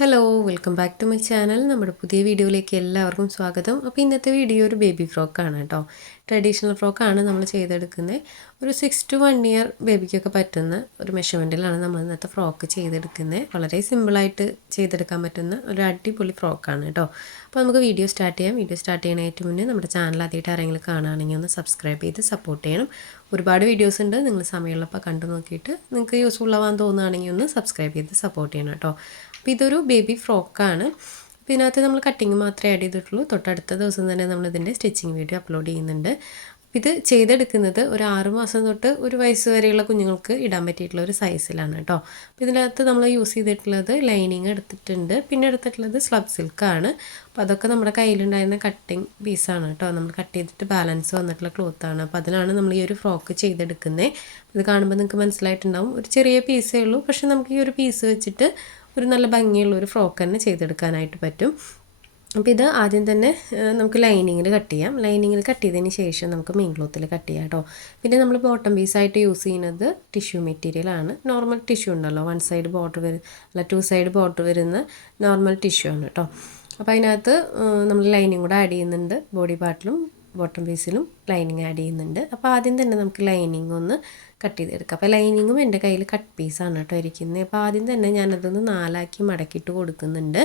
Hello welcome back to my channel. നമ്മുടെ പുതിയ വീഡിയോയിലേക്ക് എല്ലാവർക്കും സ്വാഗതം. അപ്പോൾ ഇന്നത്തെ വീഡിയോ ഒരു ബേബി ഫ്രോക്കാണ് കേട്ടോ. ട്രഡീഷണൽ ഫ്രോക്കാണ് നമ്മൾ ചെയ്തെടുക്കുന്നത്. ഒരു 6 to 1 ഇയർ ബേബിക്കൊക്കെ പറ്റുന്ന ഒരു മെഷർമെൻറ്റിലാണ് നമ്മൾ ഇന്നത്തെ ഫ്രോക്ക് ചെയ്തെടുക്കുന്നത്. വളരെ സിമ്പിളായിട്ട് ചെയ്തെടുക്കാൻ പറ്റുന്ന ഒരു അടിപൊളി ഫ്രോക്കാണ് കേട്ടോ. അപ്പോൾ നമുക്ക് വീഡിയോ സ്റ്റാർട്ട് ചെയ്യാം. വീഡിയോ സ്റ്റാർട്ട് ചെയ്യാനായിട്ട് മുന്നേ നമ്മുടെ ചാനൽ ആദ്യമായിട്ട് ആരെങ്കിലും കാണുകയാണെങ്കിൽ ഒന്ന് സബ്സ്ക്രൈബ് ചെയ്ത് സപ്പോർട്ട് ചെയ്യണം. ഒരുപാട് വീഡിയോസ് ഉണ്ട്, നിങ്ങൾ സമയമുള്ളപ്പോൾ കണ്ടു നോക്കിയിട്ട് നിങ്ങൾക്ക് യൂസ്ഫുൾ ആവാൻ തോന്നുകയാണെങ്കിൽ ഒന്ന് സബ്സ്ക്രൈബ് ചെയ്ത് സപ്പോർട്ട് ചെയ്യണം കേട്ടോ. അപ്പോൾ ഇതൊരു ബേബി ഫ്രോക്കാണ്. അപ്പോൾ ഇതിനകത്ത് നമ്മൾ കട്ടിങ് മാത്രമേ ആഡ് ചെയ്തിട്ടുള്ളൂ. തൊട്ടടുത്ത ദിവസം തന്നെ നമ്മളിതിൻ്റെ സ്റ്റിച്ചിങ് വീഡിയോ അപ്ലോഡ് ചെയ്യുന്നുണ്ട്. ഇത് ചെയ്തെടുക്കുന്നത് ഒരു 6 മാസം തൊട്ട് 1 വയസ്സ് വരെയുള്ള കുഞ്ഞുങ്ങൾക്ക് ഇടാൻ പറ്റിയിട്ടുള്ള ഒരു സൈസിലാണ് കേട്ടോ. അപ്പോൾ ഇതിനകത്ത് നമ്മൾ യൂസ് ചെയ്തിട്ടുള്ളത് ലൈനിങ് എടുത്തിട്ടുണ്ട്, പിന്നെ എടുത്തിട്ടുള്ളത് സ്ലബ് സിൽക്കാണ്. അപ്പോൾ അതൊക്കെ നമ്മുടെ കയ്യിലുണ്ടായിരുന്ന കട്ടിങ് പീസാണ് കേട്ടോ. നമ്മൾ കട്ട് ചെയ്തിട്ട് ബാലൻസ് വന്നിട്ടുള്ള ക്ലോത്താണ്. അപ്പോൾ അതിലാണ് നമ്മൾ ഈ ഒരു ഫ്രോക്ക് ചെയ്തെടുക്കുന്നത്. ഇത് കാണുമ്പോൾ നിങ്ങൾക്ക് മനസ്സിലായിട്ടുണ്ടാവും, ഒരു ചെറിയ പീസേ ഉള്ളൂ, പക്ഷേ നമുക്ക് ഈ ഒരു പീസ് വെച്ചിട്ട് ഒരു നല്ല ഭംഗിയുള്ള ഒരു ഫ്രോക്ക് തന്നെ ചെയ്തെടുക്കാനായിട്ട് പറ്റും. അപ്പോൾ ഇത് ആദ്യം തന്നെ നമുക്ക് ലൈനിങ്ങിൽ കട്ട് ചെയ്യാം. ലൈനിങ്ങിൽ കട്ട് ചെയ്തതിന് ശേഷം നമുക്ക് മെയിൻ ക്ലോത്തിൽ കട്ട് ചെയ്യാം കേട്ടോ. പിന്നെ നമ്മൾ ബോട്ടം പീസായിട്ട് യൂസ് ചെയ്യുന്നത് ടിഷ്യൂ മെറ്റീരിയലാണ്. നോർമൽ ടിഷ്യൂ ഉണ്ടല്ലോ, 1 സൈഡ് ബോർഡർ അല്ല 2 സൈഡ് ബോർഡർ വരുന്ന നോർമൽ ടിഷ്യൂ ആണ് കേട്ടോ. അപ്പോൾ അതിനകത്ത് നമ്മൾ ലൈനിങ് കൂടെ ആഡ് ചെയ്യുന്നുണ്ട്. ബോഡി പാർട്ടിലും ബോട്ടം പീസിലും ലൈനിങ് ആഡ് ചെയ്യുന്നുണ്ട്. അപ്പോൾ ആദ്യം തന്നെ നമുക്ക് ലൈനിങ് ഒന്ന് കട്ട് ചെയ്തെടുക്കാം. അപ്പോൾ ലൈനിങ്ങും എൻ്റെ കയ്യിൽ കട്ട് പീസാണ് കേട്ടോ ഇരിക്കുന്നത്. അപ്പോൾ ആദ്യം തന്നെ ഞാനതൊന്ന് 4 ആക്കി മടക്കിയിട്ട് കൊടുക്കുന്നുണ്ട്.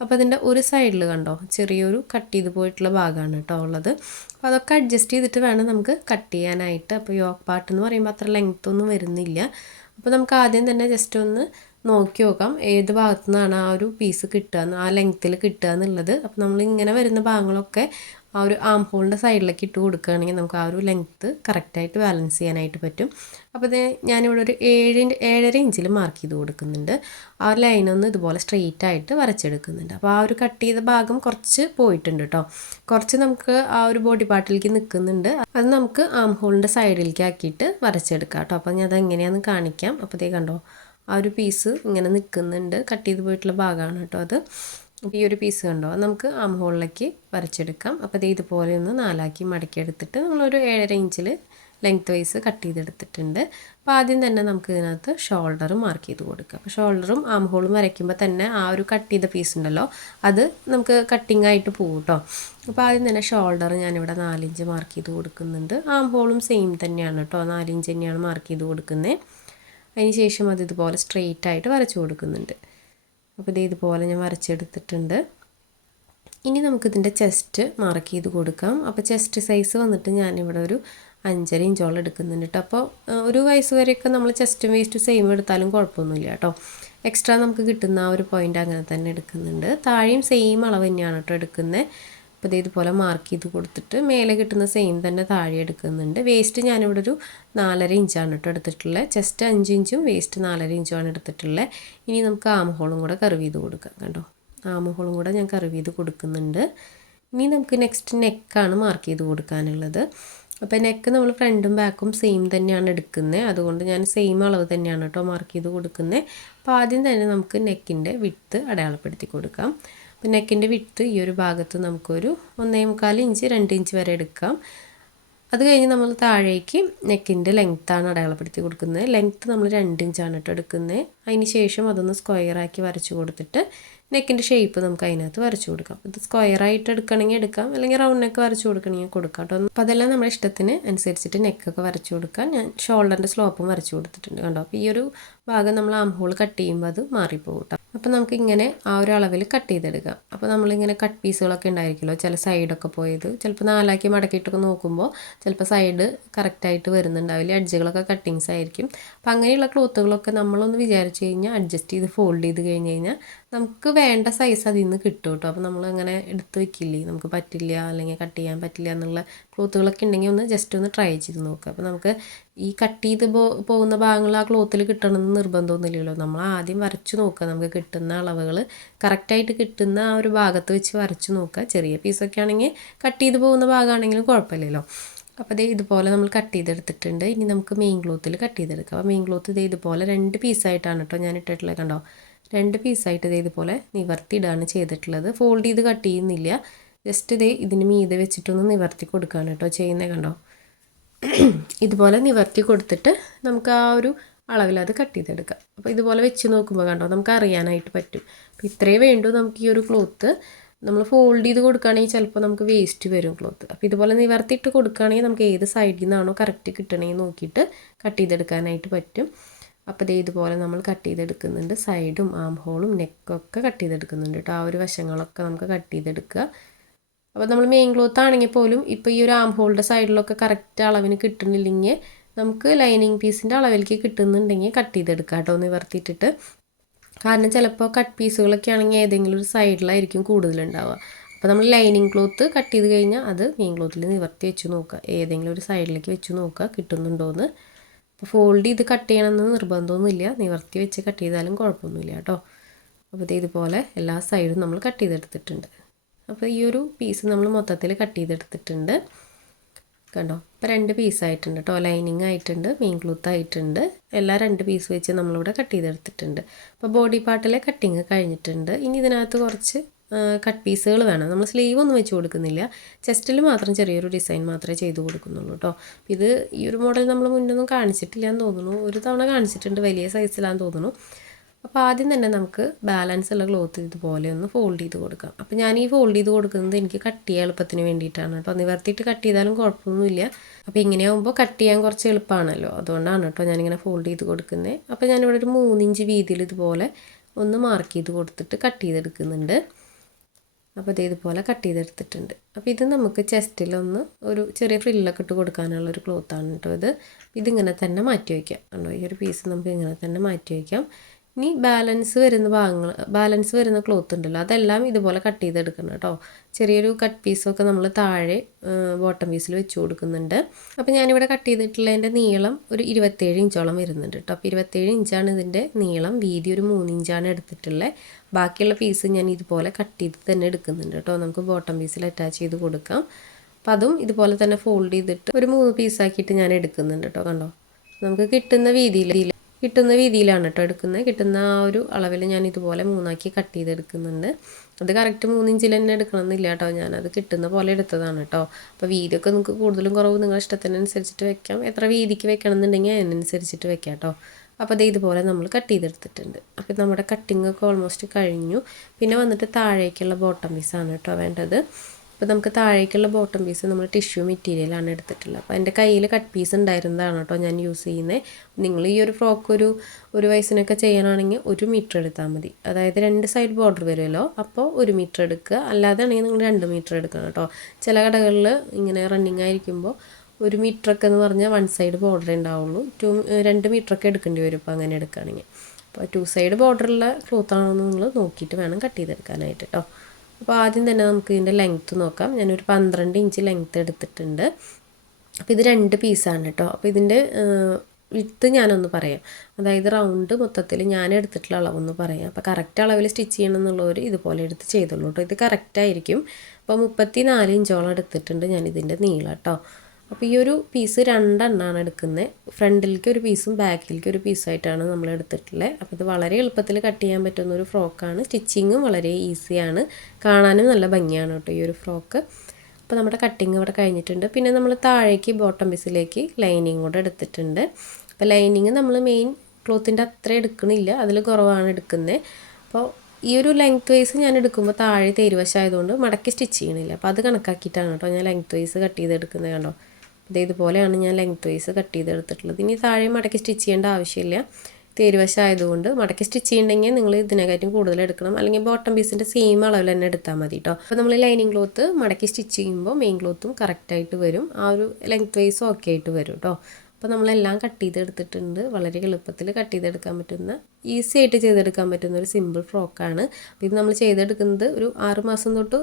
അപ്പോൾ അതിൻ്റെ ഒരു സൈഡിൽ കണ്ടോ ചെറിയൊരു കട്ട് ചെയ്ത് പോയിട്ടുള്ള ഭാഗമാണ് കേട്ടോ ഉള്ളത്. അപ്പോൾ അതൊക്കെ അഡ്ജസ്റ്റ് ചെയ്തിട്ട് വേണം നമുക്ക് കട്ട് ചെയ്യാനായിട്ട്. അപ്പോൾ യോക്ക് പാർട്ട് എന്ന് പറയുമ്പോൾ അത്ര ലെങ്ത് ഒന്നും വരുന്നില്ല. അപ്പോൾ നമുക്ക് ആദ്യം തന്നെ ജസ്റ്റ് ഒന്ന് നോക്കി നോക്കാം ഏത് ഭാഗത്തു നിന്നാണ് ആ ഒരു പീസ് കിട്ടുക, ആ ലെങ്ത്തിൽ കിട്ടുക എന്നുള്ളത്. അപ്പോൾ നമ്മൾ ഇങ്ങനെ വരുന്ന ഭാഗങ്ങളൊക്കെ ആ ഒരു ആം ഹോളിൻ്റെ സൈഡിലേക്ക് ഇട്ട് കൊടുക്കുകയാണെങ്കിൽ നമുക്ക് ആ ഒരു ലെങ്ത്ത് കറക്റ്റായിട്ട് ബാലൻസ് ചെയ്യാനായിട്ട് പറ്റും. അപ്പോൾ ഇത് ഞാനിവിടെ ഒരു 7.5 ഇഞ്ചിൽ മാർക്ക് ചെയ്ത് കൊടുക്കുന്നുണ്ട്. ആ ഒരു ലൈനൊന്ന് ഇതുപോലെ സ്ട്രെയിറ്റ് ആയിട്ട് വരച്ചെടുക്കുന്നുണ്ട്. അപ്പോൾ ആ ഒരു കട്ട് ചെയ്ത ഭാഗം കുറച്ച് പോയിട്ടുണ്ട് കേട്ടോ. കുറച്ച് നമുക്ക് ആ ഒരു ബോഡി പാർട്ടിലേക്ക് നിൽക്കുന്നുണ്ട്. അത് നമുക്ക് ആം ഹോളിൻ്റെ സൈഡിലേക്ക് ആക്കിയിട്ട് വരച്ചെടുക്കാം കേട്ടോ. അപ്പോൾ ഞാൻ അതെങ്ങനെയാണെന്ന് കാണിക്കാം. അപ്പോൾ ഇതേ കണ്ടോ, ആ ഒരു പീസ് ഇങ്ങനെ നിൽക്കുന്നുണ്ട്. കട്ട് ചെയ്ത് പോയിട്ടുള്ള ഭാഗമാണ് കേട്ടോ അത്. ഈ ഒരു പീസ് കണ്ടോ നമുക്ക് ആം ഹോളിലേക്ക് വരച്ചെടുക്കാം. അപ്പോൾ ഇത് ഇതുപോലെ ഒന്ന് 4 ആക്കി മടക്കിയെടുത്തിട്ട് നമ്മളൊരു 7.5 ഇഞ്ചിൽ ലെങ്ത് വൈസ് കട്ട് ചെയ്തെടുത്തിട്ടുണ്ട്. അപ്പോൾ ആദ്യം തന്നെ നമുക്ക് ഇതിനകത്ത് ഷോൾഡർ മാർക്ക് ചെയ്ത് കൊടുക്കാം. അപ്പോൾ ഷോൾഡറും ആം ഹോളും വരയ്ക്കുമ്പോൾ തന്നെ ആ ഒരു കട്ട് ചെയ്ത പീസ് ഉണ്ടല്ലോ അത് നമുക്ക് കട്ടിങ് ആയിട്ട് പോകും കേട്ടോ. അപ്പോൾ ആദ്യം തന്നെ ഷോൾഡർ ഞാനിവിടെ 4 ഇഞ്ച് മാർക്ക് ചെയ്ത് കൊടുക്കുന്നുണ്ട്. ആം ഹോളും സെയിം തന്നെയാണ് കേട്ടോ, 4 ഇഞ്ച് തന്നെയാണ് മാർക്ക് ചെയ്ത് കൊടുക്കുന്നത്. അതിന് ശേഷം അത് ഇതുപോലെ സ്ട്രെയിറ്റ് ആയിട്ട് വരച്ചു കൊടുക്കുന്നുണ്ട്. അപ്പോൾ ഇത് ഇതുപോലെ ഞാൻ വരച്ചെടുത്തിട്ടുണ്ട്. ഇനി നമുക്കിതിൻ്റെ ചെസ്റ്റ് മാർക്ക് ചെയ്ത് കൊടുക്കാം. അപ്പോൾ ചെസ്റ്റ് സൈസ് വന്നിട്ട് ഞാനിവിടെ ഒരു 5.5 ഇഞ്ചോളം എടുക്കുന്നുണ്ട് കേട്ടോ. അപ്പോൾ 1 വയസ്സ് വരെയൊക്കെ നമ്മൾ ചെസ്റ്റും വേസ്റ്റും സെയിം എടുത്താലും കുഴപ്പമൊന്നുമില്ല കേട്ടോ. എക്സ്ട്രാ നമുക്ക് കിട്ടുന്ന ആ ഒരു പോയിൻ്റ് അങ്ങനെ തന്നെ എടുക്കുന്നുണ്ട്. താഴെയും സെയിം അളവ് തന്നെയാണ് കേട്ടോ എടുക്കുന്നത്. അപ്പോൾ ഇതുപോലെ മാർക്ക് ചെയ്ത് കൊടുത്തിട്ട് മേലെ കിട്ടുന്ന സെയിം തന്നെ താഴെ എടുക്കുന്നുണ്ട്. വേസ്റ്റ് ഞാനിവിടെ ഒരു 4.5 ഇഞ്ചാണ് കേട്ടോ എടുത്തിട്ടുള്ളത്. ചെസ്റ്റ് 5 ഇഞ്ചും വേസ്റ്റ് 4.5 ഇഞ്ചുമാണ് എടുത്തിട്ടുള്ളത്. ഇനി നമുക്ക് ആം ഹോളും കൂടെ കർവ് ചെയ്ത് കൊടുക്കാം. കണ്ടോ, ആം ഹോളും കൂടെ ഞാൻ കർവ് ചെയ്ത് കൊടുക്കുന്നുണ്ട്. ഇനി നമുക്ക് നെക്സ്റ്റ് നെക്കാണ് മാർക്ക് ചെയ്ത് കൊടുക്കാനുള്ളത്. അപ്പോൾ നെക്ക് നമ്മൾ ഫ്രണ്ടും ബാക്കും സെയിം തന്നെയാണ് എടുക്കുന്നത്. അതുകൊണ്ട് ഞാൻ സെയിം അളവ് തന്നെയാണ് കേട്ടോ മാർക്ക് ചെയ്ത് കൊടുക്കുന്നത്. അപ്പോൾ ആദ്യം തന്നെ നമുക്ക് നെക്കിൻ്റെ വിഡ്ത്ത് അടയാളപ്പെടുത്തി കൊടുക്കാം. അപ്പോൾ നെക്കിൻ്റെ വിഡ്ത്ത് ഈ ഒരു ഭാഗത്ത് നമുക്കൊരു 1.25 ഇഞ്ച് 2 ഇഞ്ച് വരെ എടുക്കാം. അത് കഴിഞ്ഞ് നമ്മൾ താഴേക്ക് നെക്കിൻ്റെ ലെങ്ത്താണ് അടയാളപ്പെടുത്തി കൊടുക്കുന്നത്. ലെങ്ത്ത് നമ്മൾ 2 ഇഞ്ചാണ് കേട്ടോ എടുക്കുന്നത്. അതിന് ശേഷം അതൊന്ന് സ്ക്വയറാക്കി വരച്ച് കൊടുത്തിട്ട് നെക്കിൻ്റെ ഷേപ്പ് നമുക്ക് അതിനകത്ത് വരച്ച് കൊടുക്കാം. ഇത് സ്ക്വയറായിട്ട് എടുക്കണമെങ്കിൽ എടുക്കാം, അല്ലെങ്കിൽ റൗണ്ട് നെക്ക് വരച്ച് കൊടുക്കണമെങ്കിൽ കൊടുക്കാം കേട്ടോ. അപ്പോൾ അതെല്ലാം നമ്മുടെ ഇഷ്ടത്തിന് അനുസരിച്ചിട്ട് നെക്കൊക്കെ വരച്ച് കൊടുക്കാം. ഞാൻ ഷോൾഡറിൻ്റെ സ്ലോപ്പും വരച്ച് കൊടുത്തിട്ടുണ്ട് കണ്ടോ. അപ്പോൾ ഈ ഒരു ഭാഗം നമ്മൾ ആം ഹോൾ കട്ട് ചെയ്യുമ്പോൾ അത് മാറിപ്പോകും കേട്ടോ. അപ്പോൾ നമുക്ക് ഇങ്ങനെ ആ ഒരു അളവിൽ കട്ട് ചെയ്തെടുക്കാം. അപ്പോൾ നമ്മളിങ്ങനെ കട്ട് പീസുകളൊക്കെ ഉണ്ടായിരിക്കുമല്ലോ, ചില സൈഡൊക്കെ പോയത് ചിലപ്പോൾ 4 ആക്കി മടക്കിയിട്ടൊക്കെ നോക്കുമ്പോൾ ചിലപ്പോൾ സൈഡ് കറക്റ്റായിട്ട് വരുന്നുണ്ടാവില്ല, എഡ്ജുകളൊക്കെ കട്ടിങ്സ് ആയിരിക്കും. അപ്പോൾ അങ്ങനെയുള്ള ക്ലോത്തുകളൊക്കെ നമ്മളൊന്ന് വിചാരിച്ച് കഴിഞ്ഞാൽ അഡ്ജസ്റ്റ് ചെയ്ത് ഫോൾഡ് ചെയ്ത് കഴിഞ്ഞ് കഴിഞ്ഞാൽ നമുക്ക് വേണ്ട സൈസ് അതിൽ നിന്ന് കിട്ടും കേട്ടോ. അപ്പോൾ നമ്മളങ്ങനെ എടുത്ത് വെക്കില്ലേ, നമുക്ക് പറ്റില്ല അല്ലെങ്കിൽ കട്ട് ചെയ്യാൻ പറ്റില്ല എന്നുള്ള ക്ലോത്തുകളൊക്കെ ഉണ്ടെങ്കിൽ ഒന്ന് ജസ്റ്റ് ഒന്ന് ട്രൈ ചെയ്ത് നോക്കുക. അപ്പോൾ നമുക്ക് ഈ കട്ട് ചെയ്ത് പോകുന്ന ഭാഗങ്ങൾ ആ ക്ലോത്തിൽ കിട്ടണമെന്ന് നിർബന്ധമൊന്നുമില്ലല്ലോ. നമ്മൾ ആദ്യം വരച്ച് നോക്കുക, നമുക്ക് കിട്ടുന്ന അളവുകൾ കറക്റ്റായിട്ട് കിട്ടുന്ന ആ ഒരു ഭാഗത്ത് വെച്ച് വരച്ച് നോക്കുക. ചെറിയ പീസൊക്കെ ആണെങ്കിൽ കട്ട് ചെയ്ത് പോകുന്ന ഭാഗമാണെങ്കിലും കുഴപ്പമില്ലല്ലോ. അപ്പോൾ ഇതുപോലെ നമ്മൾ കട്ട് ചെയ്തെടുത്തിട്ടുണ്ട്. ഇനി നമുക്ക് മെയിൻ ക്ലോത്തിൽ കട്ട് ചെയ്തെടുക്കാം. അപ്പോൾ മെയിൻ ക്ലോത്ത് ഇതുപോലെ 2 പീസായിട്ടാണ് കേട്ടോ ഞാൻ ഇട്ടിട്ടുള്ളത്. കണ്ടോ, 2 പീസായിട്ട് ഇതുപോലെ നിവർത്തിയിടാണ് ചെയ്തിട്ടുള്ളത്. ഫോൾഡ് ചെയ്ത് കട്ട് ചെയ്യുന്നില്ല, ജസ്റ്റ് ഇതിന് മീതെ വെച്ചിട്ടൊന്ന് നിവർത്തി കൊടുക്കുകയാണ് കേട്ടോ ചെയ്യുന്നത്. കണ്ടോ, ഇതുപോലെ നിവർത്തി കൊടുത്തിട്ട് നമുക്ക് ആ ഒരു അളവിൽ അത് കട്ട് ചെയ്തെടുക്കുക. അപ്പോൾ ഇതുപോലെ വെച്ച് നോക്കുമ്പോൾ കണ്ടോ നമുക്ക് അറിയാനായിട്ട് പറ്റും. അപ്പോൾ ഇത്രയേ വേണ്ടൂ നമുക്ക് ഈ ഒരു ക്ലോത്ത്. നമ്മൾ ഫോൾഡ് ചെയ്ത് കൊടുക്കുകയാണെങ്കിൽ ചിലപ്പോൾ നമുക്ക് വേസ്റ്റ് വരും ക്ലോത്ത്. അപ്പോൾ ഇതുപോലെ നിവർത്തിയിട്ട് കൊടുക്കുകയാണെങ്കിൽ നമുക്ക് ഏത് സൈഡിൽ നിന്നാണോ കറക്റ്റ് കിട്ടണമെങ്കിൽ നോക്കിയിട്ട് കട്ട് ചെയ്തെടുക്കാനായിട്ട് പറ്റും. അപ്പോൾ ഇതുപോലെ നമ്മൾ കട്ട് ചെയ്തെടുക്കുന്നുണ്ട്. സൈഡും ആം ഹോളും നെക്കൊക്കെ കട്ട് ചെയ്തെടുക്കുന്നുണ്ട് കേട്ടോ. ആ ഒരു വശങ്ങളൊക്കെ നമുക്ക് കട്ട് ചെയ്തെടുക്കുക. അപ്പോൾ നമ്മൾ മെയിൻ ക്ലോത്ത് ആണെങ്കിൽ പോലും ഇപ്പോൾ ഈ ഒരു ആം ഹോളിൻ്റെ സൈഡിലൊക്കെ കറക്റ്റ് അളവിന് കിട്ടുന്നില്ലെങ്കിൽ നമുക്ക് ലൈനിങ് പീസിൻ്റെ അളവിലേക്ക് കിട്ടുന്നുണ്ടെങ്കിൽ കട്ട് ചെയ്തെടുക്കുക കേട്ടോ നിവർത്തിയിട്ടിട്ട്. കാരണം ചിലപ്പോൾ കട്ട് പീസുകളൊക്കെ ആണെങ്കിൽ ഏതെങ്കിലും ഒരു സൈഡിലായിരിക്കും കൂടുതലുണ്ടാവുക. അപ്പോൾ നമ്മൾ ലൈനിങ് ക്ലോത്ത് കട്ട് ചെയ്ത് കഴിഞ്ഞാൽ അത് മെയിൻ ക്ലോത്തിൽ നിവർത്തി വെച്ച് നോക്കുക, ഏതെങ്കിലും ഒരു സൈഡിലേക്ക് വെച്ച് നോക്കുക കിട്ടുന്നുണ്ടോയെന്ന്. അപ്പോൾ ഫോൾഡ് ചെയ്ത് കട്ട് ചെയ്യണമെന്ന് നിർബന്ധമൊന്നുമില്ല, നിവർത്തി വെച്ച് കട്ട് ചെയ്താലും കുഴപ്പമൊന്നുമില്ല കേട്ടോ. അപ്പോൾ ഇതുപോലെ എല്ലാ സൈഡും നമ്മൾ കട്ട് ചെയ്തെടുത്തിട്ടുണ്ട്. അപ്പോൾ ഈ ഒരു പീസ് നമ്മൾ മൊത്തത്തിൽ കട്ട് ചെയ്തെടുത്തിട്ടുണ്ട് കണ്ടോ. ഇപ്പോൾ 2 പീസായിട്ടുണ്ട് കേട്ടോ. ലൈനിങ് ആയിട്ടുണ്ട്, മെയിൻ ക്ലോത്ത് ആയിട്ടുണ്ട്. എല്ലാ 2 പീസ് വെച്ച് നമ്മളിവിടെ കട്ട് ചെയ്തെടുത്തിട്ടുണ്ട്. അപ്പോൾ ബോഡി പാർട്ടിലെ കട്ടിങ് കഴിഞ്ഞിട്ടുണ്ട്. ഇനി ഇതിനകത്ത് കുറച്ച് കട്ട് പീസുകൾ വേണം. നമ്മൾ സ്ലീവ് ഒന്നും വെച്ച് കൊടുക്കുന്നില്ല, ചെസ്റ്റിൽ മാത്രം ചെറിയൊരു ഡിസൈൻ മാത്രമേ ചെയ്ത് കൊടുക്കുന്നുള്ളൂ കേട്ടോ. ഇത് ഈ ഒരു മോഡൽ നമ്മൾ മുന്നൊന്നും കാണിച്ചിട്ടില്ല എന്ന് തോന്നുന്നു, ഒരു തവണ കാണിച്ചിട്ടുണ്ട്, വലിയ സൈസിലാന്ന് തോന്നുന്നു. അപ്പോൾ ആദ്യം തന്നെ നമുക്ക് ബാലൻസ് ഉള്ള ക്ലോത്ത് ഇതുപോലെ ഒന്ന് ഫോൾഡ് ചെയ്ത് കൊടുക്കാം. അപ്പോൾ ഞാൻ ഈ ഫോൾഡ് ചെയ്ത് കൊടുക്കുന്നത് എനിക്ക് കട്ട് ചെയ്യാൻ എളുപ്പത്തിന് വേണ്ടിയിട്ടാണ് കേട്ടോ. നിവർത്തിയിട്ട് കട്ട് ചെയ്താലും കുഴപ്പമൊന്നുമില്ല. അപ്പോൾ ഇങ്ങനെയാകുമ്പോൾ കട്ട് ചെയ്യാൻ കുറച്ച് എളുപ്പമാണല്ലോ, അതുകൊണ്ടാണ് കേട്ടോ ഞാനിങ്ങനെ ഫോൾഡ് ചെയ്ത് കൊടുക്കുന്നത്. അപ്പോൾ ഞാനിവിടെ ഒരു 3 ഇഞ്ച് വീതിയിൽ ഇതുപോലെ ഒന്ന് മാർക്ക് ചെയ്ത് കൊടുത്തിട്ട് കട്ട് ചെയ്തെടുക്കുന്നുണ്ട്. അപ്പോൾ ഇതുപോലെ കട്ട് ചെയ്തെടുത്തിട്ടുണ്ട്. അപ്പോൾ ഇത് നമുക്ക് ചെസ്റ്റിലൊന്ന് ഒരു ചെറിയ ഫ്രില്ലൊക്കെ ഇട്ട് കൊടുക്കാനുള്ള ഒരു ക്ലോത്താണ് കേട്ടോ. ഇതിങ്ങനെ തന്നെ മാറ്റി വയ്ക്കാം കണ്ടോ. ഈ ഒരു പീസ് നമുക്ക് ഇങ്ങനെ തന്നെ മാറ്റി വയ്ക്കാം. ഇനി ബാലൻസ് വരുന്ന ക്ലോത്ത് ഉണ്ടല്ലോ, അതെല്ലാം ഇതുപോലെ കട്ട് ചെയ്തെടുക്കണം കേട്ടോ. ചെറിയൊരു കട്ട് പീസൊക്കെ നമ്മൾ താഴെ ബോട്ടം പീസിൽ വെച്ച് കൊടുക്കുന്നുണ്ട്. അപ്പോൾ ഞാനിവിടെ കട്ട് ചെയ്തിട്ടുള്ളതിൻ്റെ നീളം ഒരു 27 ഇഞ്ചോളം വരുന്നുണ്ട് കേട്ടോ. അപ്പോൾ 27 ഇഞ്ചാണ് ഇതിൻ്റെ നീളം. വീതി ഒരു 3 ഇഞ്ചാണ് എടുത്തിട്ടുള്ളത്. ബാക്കിയുള്ള പീസ് ഞാൻ ഇതുപോലെ കട്ട് ചെയ്ത് തന്നെ എടുക്കുന്നുണ്ട് കേട്ടോ. നമുക്ക് ബോട്ടം പീസിൽ അറ്റാച്ച് ചെയ്ത് കൊടുക്കാം. അപ്പോൾ അതും ഇതുപോലെ തന്നെ ഫോൾഡ് ചെയ്തിട്ട് ഒരു 3 പീസാക്കിയിട്ട് ഞാൻ എടുക്കുന്നുണ്ട് കേട്ടോ. കണ്ടോ, നമുക്ക് കിട്ടുന്ന വീതിയിലാണ് കേട്ടോ എടുക്കുന്നത്. കിട്ടുന്ന ആ ഒരു അളവിൽ ഞാൻ ഇതുപോലെ 3ആക്കി കട്ട് ചെയ്തെടുക്കുന്നുണ്ട്. അത് കറക്റ്റ് 3 ഇഞ്ചിൽ തന്നെ എടുക്കണമെന്നില്ല കേട്ടോ, ഞാനത് കിട്ടുന്ന പോലെ എടുത്തതാണ് കേട്ടോ. അപ്പോൾ വീതിയൊക്കെ നിങ്ങൾക്ക് കൂടുതലും കുറവ് നിങ്ങളുടെ ഇഷ്ടത്തിനനുസരിച്ചിട്ട് വെക്കാം. എത്ര വീതിക്ക് വെക്കണം എന്നുണ്ടെങ്കിൽ അതിനനുസരിച്ചിട്ട് വെക്കാം കേട്ടോ. അപ്പോൾ ഇതുപോലെ നമ്മൾ കട്ട് ചെയ്തെടുത്തിട്ടുണ്ട്. അപ്പോൾ നമ്മുടെ കട്ടിങ് ഒക്കെ ഓൾമോസ്റ്റ് കഴിഞ്ഞു. പിന്നെ വന്നിട്ട് താഴേക്കുള്ള ബോട്ടം പീസാണ് കേട്ടോ വേണ്ടത്. അപ്പോൾ നമുക്ക് താഴേക്കുള്ള ബോട്ടം പീസ് നമ്മൾ ടിഷ്യൂ മെറ്റീരിയലാണ് എടുത്തിട്ടുള്ളത്. അപ്പോൾ എൻ്റെ കയ്യിൽ കട്ട് പീസ് ഉണ്ടായിരുന്നതാണ് കേട്ടോ ഞാൻ യൂസ് ചെയ്യുന്നത്. നിങ്ങൾ ഈ ഒരു ഫ്രോക്ക് ഒരു വയസ്സിനൊക്കെ ചെയ്യാനാണെങ്കിൽ 1 മീറ്റർ എടുത്താൽ മതി. അതായത് 2 സൈഡ് ബോർഡർ വരുമല്ലോ, അപ്പോൾ 1 മീറ്റർ എടുക്കുക. അല്ലാതെ ആണെങ്കിൽ നിങ്ങൾ 2 മീറ്റർ എടുക്കണം കേട്ടോ. ചില കടകളിൽ ഇങ്ങനെ റണ്ണിങ് ആയിരിക്കുമ്പോൾ 1 മീറ്ററൊക്കെ എന്ന് പറഞ്ഞാൽ 1 സൈഡ് ബോർഡർ ഉണ്ടാവുള്ളൂ. 2 മീറ്ററൊക്കെ എടുക്കേണ്ടി വരും ഇപ്പോൾ അങ്ങനെ എടുക്കുകയാണെങ്കിൽ. അപ്പോൾ 2 സൈഡ് ബോർഡറുള്ള ക്ലോത്താണോ എന്ന് നിങ്ങൾ നോക്കിയിട്ട് വേണം കട്ട് ചെയ്തെടുക്കാനായിട്ട് കേട്ടോ. അപ്പോൾ ആദ്യം തന്നെ നമുക്ക് ഇതിൻ്റെ ലെങ്ത്ത് നോക്കാം. ഞാനൊരു 12 ഇഞ്ച് ലെങ്ത്ത് എടുത്തിട്ടുണ്ട്. അപ്പോൾ ഇത് 2 പീസാണ് കേട്ടോ. അപ്പോൾ ഇതിൻ്റെ വിഡ്ത്ത് ഞാനൊന്ന് പറയാം, അതായത് റൗണ്ട് മൊത്തത്തിൽ ഞാൻ എടുത്തിട്ടുള്ള അളവൊന്ന് പറയാം. അപ്പോൾ കറക്റ്റ് അളവിൽ സ്റ്റിച്ച് ചെയ്യണം എന്നുള്ളവർ ഇതുപോലെ എടുത്ത് ചെയ്തോളൂ കേട്ടോ. ഇത് കറക്റ്റായിരിക്കും. അപ്പോൾ 34 ഇഞ്ചോളം എടുത്തിട്ടുണ്ട് ഞാൻ ഇതിൻ്റെ നീളം കേട്ടോ. അപ്പോൾ ഈ ഒരു പീസ് 2 എണ്ണമാണ് എടുക്കുന്നത്. ഫ്രണ്ടിലേക്ക് ഒരു പീസും ബാക്കിലേക്ക് ഒരു പീസായിട്ടാണ് നമ്മൾ എടുത്തിട്ടുള്ളത്. അപ്പോൾ ഇത് വളരെ എളുപ്പത്തിൽ കട്ട് ചെയ്യാൻ പറ്റുന്ന ഒരു ഫ്രോക്കാണ്. സ്റ്റിച്ചിങ്ങും വളരെ ഈസിയാണ്, കാണാനും നല്ല ഭംഗിയാണ് കേട്ടോ ഈ ഒരു ഫ്രോക്ക്. അപ്പോൾ നമ്മുടെ കട്ടിങ് ഇവിടെ കഴിഞ്ഞിട്ടുണ്ട്. പിന്നെ നമ്മൾ താഴേക്ക് ബോട്ടം പീസിലേക്ക് ലൈനിങ് കൂടെ എടുത്തിട്ടുണ്ട്. അപ്പോൾ ലൈനിങ് നമ്മൾ മെയിൻ ക്ലോത്തിൻ്റെ അത്ര എടുക്കണില്ല, അതിൽ കുറവാണ് എടുക്കുന്നത്. അപ്പോൾ ഈ ഒരു ലെങ്ത് വൈസ് ഞാൻ എടുക്കുമ്പോൾ താഴെ തേരുവശമായതുകൊണ്ട് മടക്കി സ്റ്റിച്ച് ചെയ്യണില്ല. അപ്പോൾ അത് കണക്കാക്കിയിട്ടാണ് കേട്ടോ ഞാൻ ലെങ്ത് വൈസ് കട്ട് ചെയ്തെടുക്കുന്നത്. കണ്ടോ, ഇതുപോലെയാണ് ഞാൻ ലെങ്ത് വൈസ് കട്ട് ചെയ്തെടുത്തിട്ടുള്ളത്. ഇനി താഴെ മടക്കി സ്റ്റിച്ച് ചെയ്യേണ്ട ആവശ്യമില്ല, തേരുവശമായതുകൊണ്ട്. മടക്കി സ്റ്റിച്ച് ചെയ്യണമെങ്കിൽ നിങ്ങൾ ഇതിനെക്കാട്ടും കൂടുതൽ എടുക്കണം, അല്ലെങ്കിൽ ബോട്ടം പീസിൻ്റെ സെയിം അളവിൽ തന്നെ എടുത്താൽ മതി കേട്ടോ. അപ്പോൾ നമ്മൾ ലൈനിങ് ക്ലോത്ത് മടക്കി സ്റ്റിച്ച് ചെയ്യുമ്പോൾ മെയിൻ ക്ലോത്തും കറക്റ്റായിട്ട് വരും, ആ ഒരു ലെങ്ത് വൈസും ഓക്കെ ആയിട്ട് വരും കേട്ടോ. അപ്പോൾ നമ്മളെല്ലാം കട്ട് ചെയ്തെടുത്തിട്ടുണ്ട്. വളരെ എളുപ്പത്തിൽ കട്ട് ചെയ്തെടുക്കാൻ പറ്റുന്ന, ഈസി ആയിട്ട് ചെയ്തെടുക്കാൻ പറ്റുന്ന ഒരു സിമ്പിൾ ഫ്രോക്കാണ്. അപ്പോൾ ഇത് നമ്മൾ ചെയ്തെടുക്കുന്നത് ഒരു 6 മാസം തൊട്ട്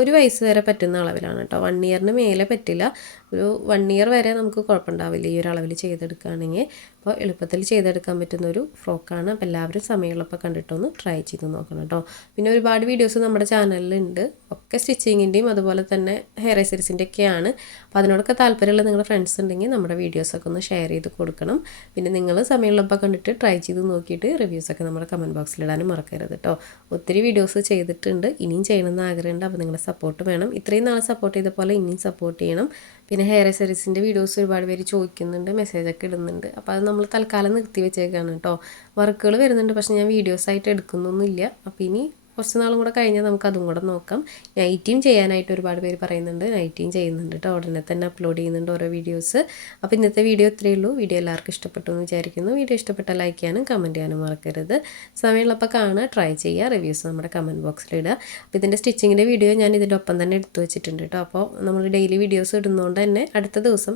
ഒരു വയസ്സ് വരെ പറ്റുന്ന അളവിലാണ് കേട്ടോ. 1 ഇയറിന് മേലെ പറ്റില്ല. ഒരു 1 ഇയർ വരെ നമുക്ക് കുഴപ്പമുണ്ടാവില്ല ഈ ഒരു അളവിൽ ചെയ്തെടുക്കുകയാണെങ്കിൽ. അപ്പോൾ എളുപ്പത്തിൽ ചെയ്തെടുക്കാൻ പറ്റുന്ന ഒരു ഫ്രോക്കാണ്. അപ്പോൾ എല്ലാവരും സമയമുള്ളപ്പോൾ കണ്ടിട്ടൊന്ന് ട്രൈ ചെയ്ത് നോക്കണം കേട്ടോ. പിന്നെ ഒരുപാട് വീഡിയോസ് നമ്മുടെ ചാനലിലുണ്ട്, ഒക്കെ സ്റ്റിച്ചിങ്ങിൻ്റെയും അതുപോലെ തന്നെ ഹെയർ എക്സസറീസിൻ്റെ ഒക്കെയാണ്. അപ്പോൾ അതിനോടൊക്കെ താല്പര്യമുള്ള നിങ്ങളുടെ ഫ്രണ്ട്സ് ഉണ്ടെങ്കിൽ നമ്മുടെ വീഡിയോസൊക്കെ ഒന്ന് ഷെയർ ചെയ്ത് കൊടുക്കണം. പിന്നെ നിങ്ങൾ സമയമുള്ളപ്പോൾ കണ്ടിട്ട് ട്രൈ ചെയ്ത് നോക്കിയിട്ട് റിവ്യൂസൊക്കെ നമ്മുടെ കമൻറ്റ് ബോക്സിലിടാനും മറക്കരുത് കേട്ടോ. ഒത്തിരി വീഡിയോസ് ചെയ്തിട്ടുണ്ട്, ഇനിയും ചെയ്യണമെന്ന് ആഗ്രഹമുണ്ട്. അപ്പോൾ നിങ്ങളുടെ സപ്പോർട്ട് വേണം. ഇത്രയും നാളെ സപ്പോർട്ട് ചെയ്ത പോലെ ഇനിയും സപ്പോർട്ട് ചെയ്യണം. പിന്നെ ഹെയർ എസറീസിൻ്റെ വീഡിയോസ് ഒരുപാട് പേര് ചോദിക്കുന്നുണ്ട്, മെസ്സേജൊക്കെ ഇടുന്നുണ്ട്. അപ്പോൾ അത് നമ്മൾ തൽക്കാലം നിർത്തി വെച്ചേക്കാണ് കേട്ടോ. വർക്കുകൾ വരുന്നുണ്ട്, പക്ഷേ ഞാൻ വീഡിയോസായിട്ട് എടുക്കുന്നൊന്നുമില്ല. അപ്പോൾ ഇനി കുറച്ച് നാളും കൂടെ കഴിഞ്ഞാൽ നമുക്ക് അതും കൂടെ നോക്കാം. നൈറ്റിയും ചെയ്യാനായിട്ട് ഒരുപാട് പേര് പറയുന്നുണ്ട്. നൈറ്റിയും ചെയ്യുന്നുണ്ട് കേട്ടോ. ഉടനെ തന്നെ അപ്ലോഡ് ചെയ്യുന്നുണ്ട് ഓരോ വീഡിയോസ്. അപ്പോൾ ഇന്നത്തെ വീഡിയോ ഇത്രയേ ഉള്ളൂ. വീഡിയോ എല്ലാവർക്കും ഇഷ്ടപ്പെട്ടു എന്ന് വിചാരിക്കുന്നു. വീഡിയോ ഇഷ്ടപ്പെട്ടാൽ ലൈക്ക് ചെയ്യാനും കമൻറ്റ് ചെയ്യാനും മറക്കരുത്. സമയമുള്ളപ്പോൾ കാണുക, ട്രൈ ചെയ്യുക, റിവ്യൂസ് നമ്മുടെ കമൻറ്റ് ബോക്സിൽ ഇടുക. അപ്പോൾ ഇതിൻ്റെ സ്റ്റിച്ചിങ്ങിൻ്റെ വീഡിയോ ഞാൻ ഇതിൻ്റെ ഒപ്പം തന്നെ എടുത്തു വെച്ചിട്ടുണ്ട് കേട്ടോ. അപ്പോൾ നമ്മൾ ഡെയിലി വീഡിയോസ് ഇടുന്നതുകൊണ്ട് തന്നെ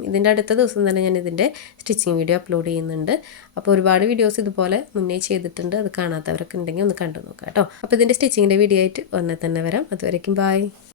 ഇതിൻ്റെ അടുത്ത ദിവസം തന്നെ ഞാൻ ഇതിൻ്റെ സ്റ്റിച്ചിങ് വീഡിയോ അപ്ലോഡ് ചെയ്യുന്നുണ്ട്. അപ്പോൾ ഒരുപാട് വീഡിയോസ് ഇതുപോലെ മുന്നേ ചെയ്തിട്ടുണ്ട്. അത് കാണാത്തവരൊക്കെ ഉണ്ടെങ്കിൽ ഒന്ന് കണ്ടു നോക്കാം കേട്ടോ. അപ്പോൾ ഇതിൻ്റെ സ്റ്റിച്ചിങ്ങിൻ്റെ വീഡിയോ ആയിട്ട് വന്നാൽ തന്നെ വരാം. അതുവരേക്കും ബൈ.